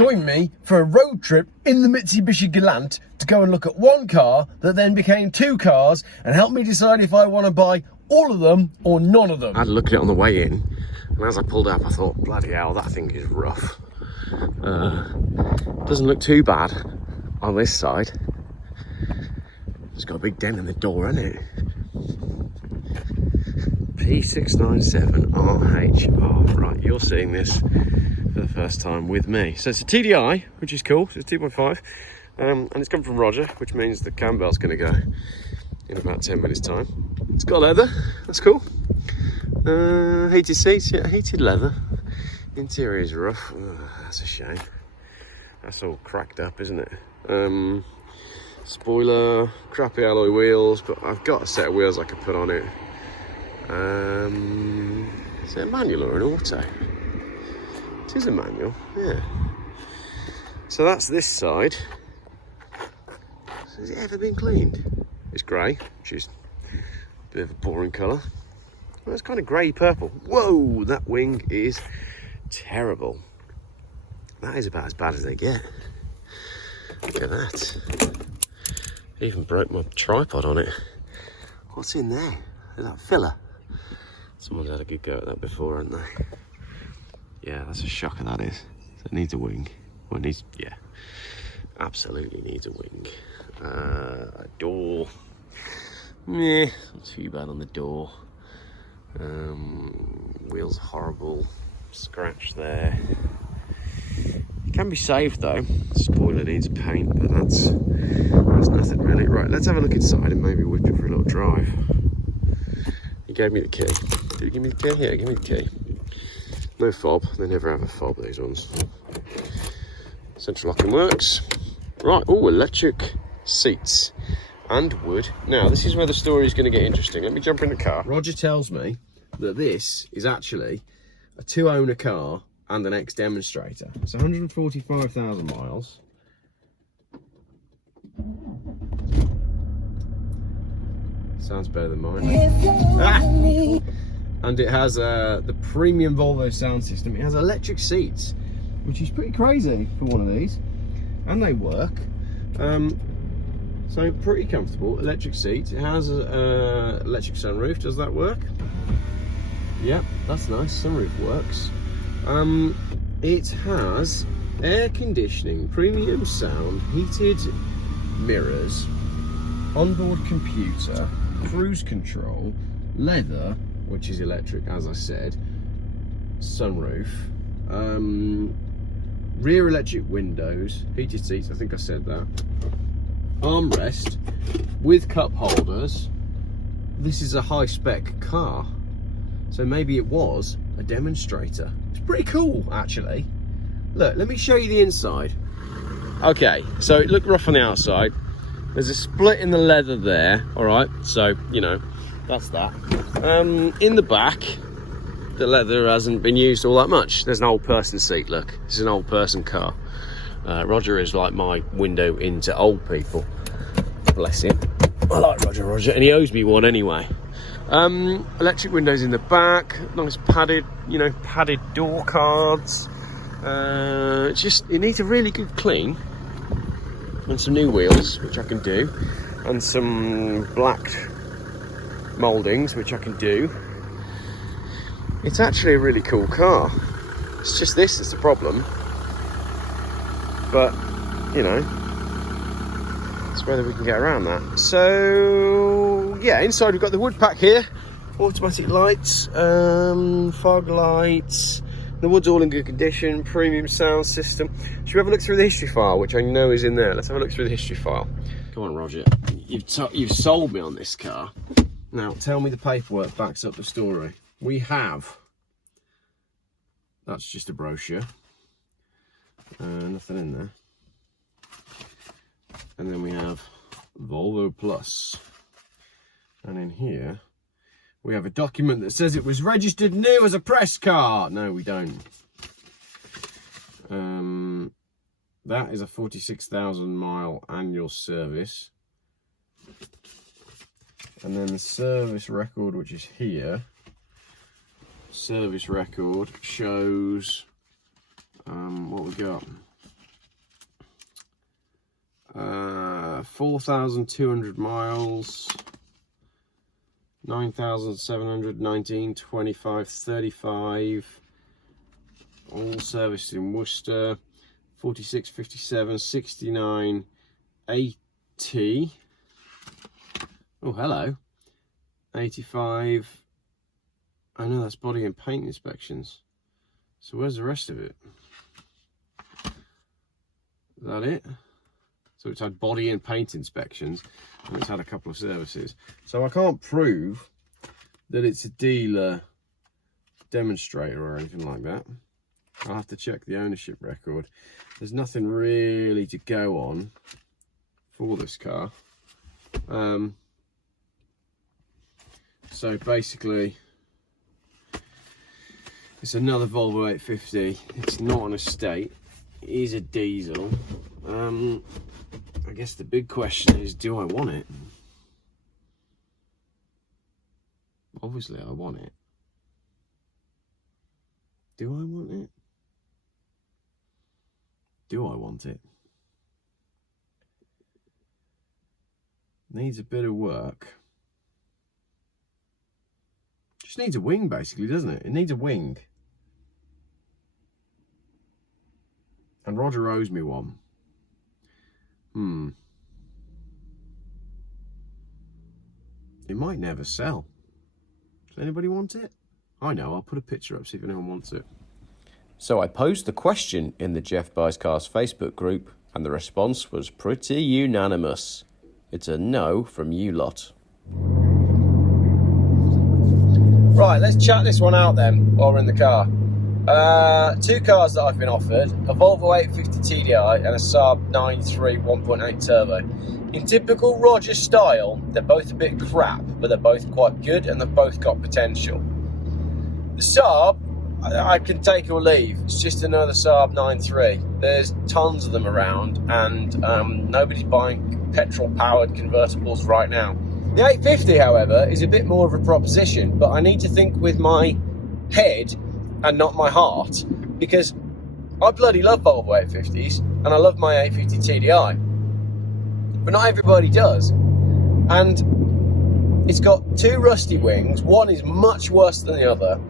join me for a road trip in the Mitsubishi Galant to go and look at one car that then became two cars and help me decide if I want to buy all of them or none of them. I had a look at it on the way in, and as I pulled up I thought, bloody hell, that thing is rough. Doesn't look too bad on this side. It's got a big dent in the door, hasn't it? P697RH. Right, you're seeing this for the first time with me. So it's a TDI, which is cool. So it's 2.5, and it's come from Roger, which means the cam belt's going to go in about 10 minutes time. It's got leather, that's cool. Heated seats, yeah, heated leather. Interior is rough. That's a shame. That's all cracked up, isn't it? Spoiler, crappy alloy wheels, but I've got a set of wheels I could put on it. Is it a manual or an auto? It is a manual, yeah. So that's this side. So has it ever been cleaned? It's grey, which is a bit of a boring colour. Well, it's kind of grey purple. Whoa, that wing is terrible. That is about as bad as they get. Look at that. Even broke my tripod on it. What's in there? Is that filler? Someone's had a good go at that before, haven't they? Yeah, that's a shocker, that is. So it needs a wing. Well, it needs, yeah, absolutely needs a wing. A door. Meh, not too bad on the door. Wheels are horrible. Scratch there. It can be saved though. Spoiler needs paint, but that's nothing really. Right, let's have a look inside and maybe whip it for a little drive. He gave me the key. Did he give me the key? Yeah, give me the key. No fob. They never have a fob, these ones. Central locking works. Right, oh, electric seats and wood. Now, this is where the story is going to get interesting. Let me jump in the car. Roger tells me that this is actually a two-owner car and an ex-demonstrator. It's 145,000 miles. Sounds better than mine. And it has the premium Volvo sound system. It has electric seats, which is pretty crazy for one of these. And they work. So pretty comfortable. Electric seats. It has electric sunroof. Does that work? Yep, that's nice. Sunroof works. It has air conditioning, premium sound, heated mirrors, onboard computer, cruise control, leather, which is electric, as I said, sunroof, rear electric windows, heated seats, I think I said that, armrest with cup holders. This is a high-spec car, so maybe it was a demonstrator. It's pretty cool, actually. Look, let me show you the inside. Okay, so it looked rough on the outside. There's a split in the leather there, all right, so, you know, that's that. In the back, the leather hasn't been used all that much. There's an old person seat, look. This is an old person car. Roger is like my window into old people. Bless him. I like Roger, and he owes me one anyway. Electric windows in the back, nice padded, you know, padded door cards. It needs a really good clean. And some new wheels, which I can do, and some black mouldings, which I can do. It's actually a really cool car. It's just this that's the problem. But, you know, it's whether we can get around that. So, yeah, inside we've got the wood pack here. Automatic lights, fog lights. The wood's all in good condition, premium sound system. Should we have a look through the history file, which I know is in there? Let's have a look through the history file. Come on, Roger. You've sold me on this car. Now, tell me the paperwork backs up the story. We have... That's just a brochure. Nothing in there. And then we have Volvo Plus. And in here... we have a document that says it was registered new as a press car. No, we don't. That is a 46,000 mile annual service. And then the service record, which is here. Service record shows what we got. 4,200 miles, 9,719, 25, 35, all serviced in Worcester, 46, 57, 69, 80, oh hello, 85, I know that's body and paint inspections, so where's the rest of it? Is that it? So it's had body and paint inspections, and it's had a couple of services. So I can't prove that it's a dealer demonstrator or anything like that. I'll have to check the ownership record. There's nothing really to go on for this car. So basically, it's another Volvo 850. It's not an estate. It is a diesel. I guess the big question is, do I want it? Obviously I want it. Do I want it? Do I want it? Needs a bit of work. Just needs a wing basically, doesn't it? It needs a wing. And Roger owes me one. It might never sell. Does anybody want it? I know, I'll put a picture up, see if anyone wants it. So I posed the question in the Geoff Buys Cars Facebook group, and the response was pretty unanimous. It's a no from you lot. Right, let's chat this one out then while we're in the car. Two cars that I've been offered, a Volvo 850 TDI and a Saab 9.3 1.8 turbo. In typical Roger style, they're both a bit crap, but they're both quite good and they've both got potential. The Saab, I can take or leave. It's just another Saab 9.3. There's tons of them around, and nobody's buying petrol-powered convertibles right now. The 850, however, is a bit more of a proposition, but I need to think with my head and not my heart, because I bloody love Volvo 850s, and I love my 850 TDI. But not everybody does. And it's got two rusty wings. One is much worse than the other.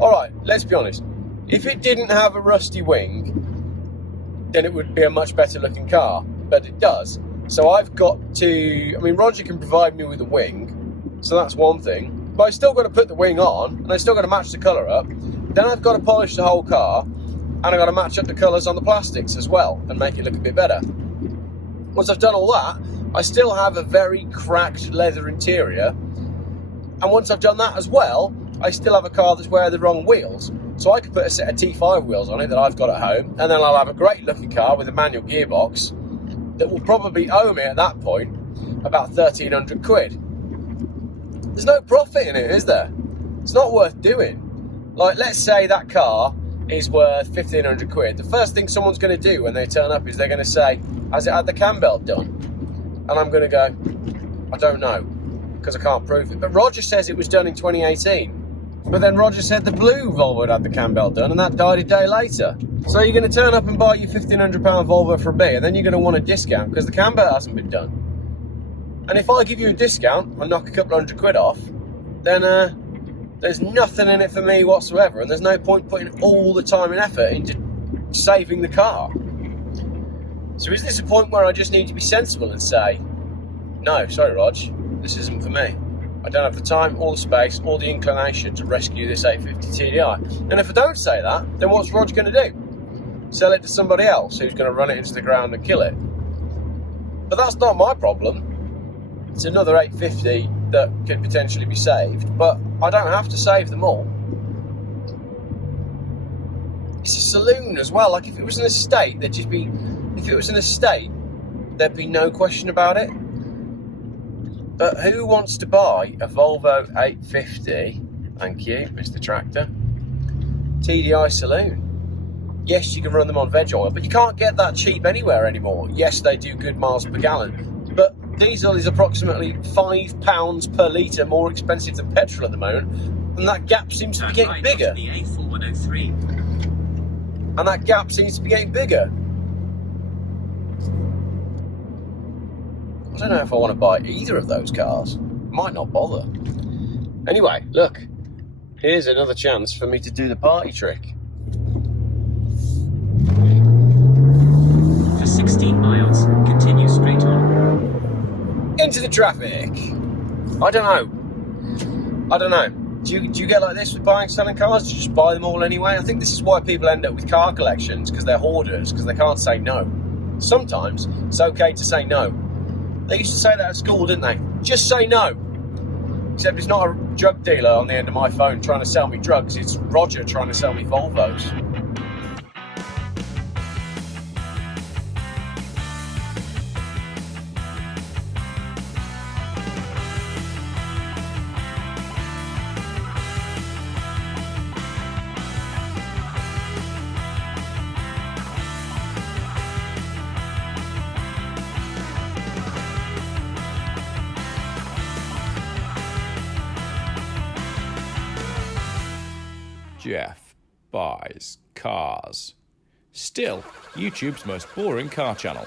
Alright, let's be honest. If it didn't have a rusty wing, then it would be a much better looking car. But it does. So I've got to... I mean, Roger can provide me with a wing, so that's one thing. But I've still got to put the wing on, and I've still got to match the colour up. Then I've got to polish the whole car, and I've got to match up the colours on the plastics as well, and make it look a bit better. Once I've done all that, I still have a very cracked leather interior. And once I've done that as well, I still have a car that's wearing the wrong wheels. So I could put a set of T5 wheels on it that I've got at home, and then I'll have a great looking car with a manual gearbox that will probably owe me at that point about 1,300 quid. There's no profit in it, is there? It's not worth doing. Like, let's say that car is worth 1,500 quid. The first thing someone's going to do when they turn up is they're going to say, has it had the cam belt done? And I'm going to go, I don't know, because I can't prove it. But Roger says it was done in 2018. But then Roger said the blue Volvo had the cam belt done, and that died a day later. So you're going to turn up and buy your £1,500 Volvo for a bit, and then you're going to want a discount because the cam belt hasn't been done. And if I give you a discount and knock a couple hundred quid off, then there's nothing in it for me whatsoever, and there's no point putting all the time and effort into saving the car. So is this a point where I just need to be sensible and say, no, sorry Rog, this isn't for me. I don't have the time, or the space, or the inclination to rescue this 850 TDI. And if I don't say that, then what's Rog going to do? Sell it to somebody else who's going to run it into the ground and kill it? But that's not my problem. It's another 850 that could potentially be saved, but I don't have to save them all. It's a saloon as well. Like, if it was an estate, there'd just be... If it was an estate, there'd be no question about it. But who wants to buy a Volvo 850, thank you, Mr. Tractor, TDI saloon? Yes, you can run them on veg oil, but you can't get that cheap anywhere anymore. Yes, they do good miles per gallon, but diesel is approximately £5 per litre more expensive than petrol at the moment, and that gap seems to be getting bigger. And that gap seems to be getting bigger. I don't know if I want to buy either of those cars. Might not bother. Anyway, look. Here's another chance for me to do the party trick. For 16 miles, continue straight on. Into the traffic. I don't know. Do you get like this with buying and selling cars? Do you just buy them all anyway? I think this is why people end up with car collections, because they're hoarders, because they can't say no. Sometimes it's okay to say no. They used to say that at school, didn't they? Just say no. Except it's not a drug dealer on the end of my phone trying to sell me drugs. It's Roger trying to sell me Volvos. Geoff buys cars. Still YouTube's most boring car channel.